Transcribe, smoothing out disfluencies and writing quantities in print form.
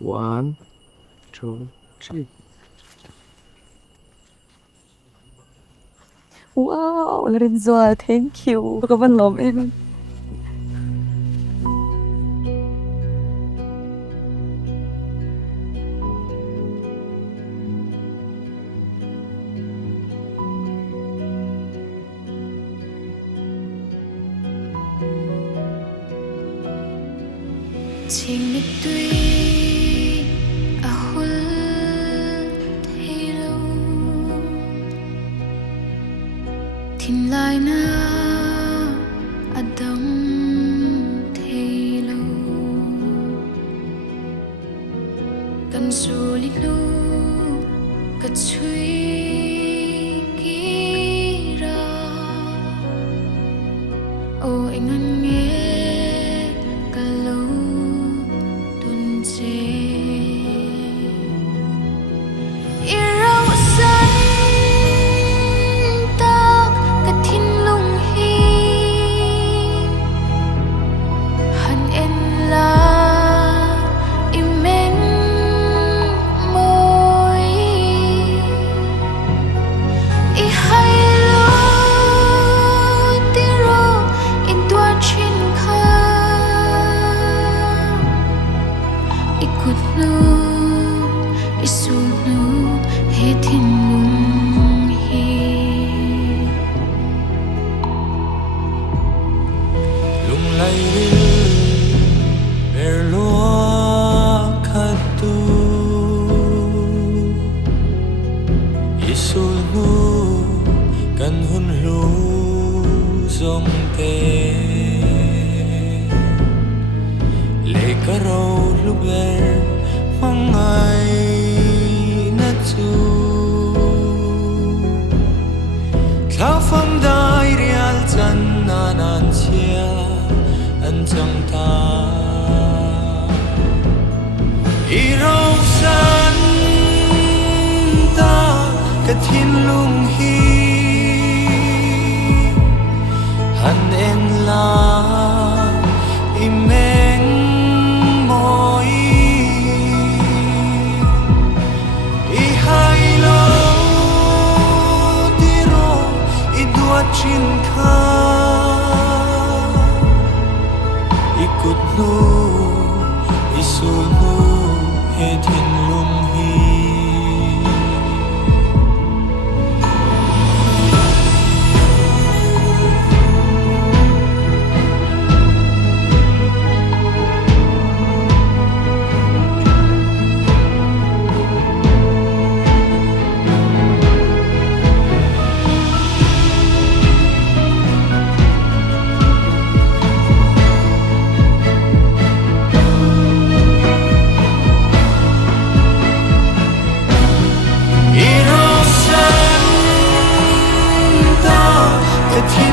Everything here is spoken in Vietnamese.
One, two, three. Wow, Lorenzo, thank you. Baka man love eh.情亦對ahul thelo Thin lai na adam thelo Kan sulit lu kat chui kira O ingan nghe Kan hun lu dòng tê lệ cả râu lúc em mong ngày nát chu thao phong đai real chân nan chia anh chẳng ta y râu san ta cả thiên lung hi han en la imeng moi I hai lo tiro I dua chin kha I kut nu I sul nu he thin lung hi the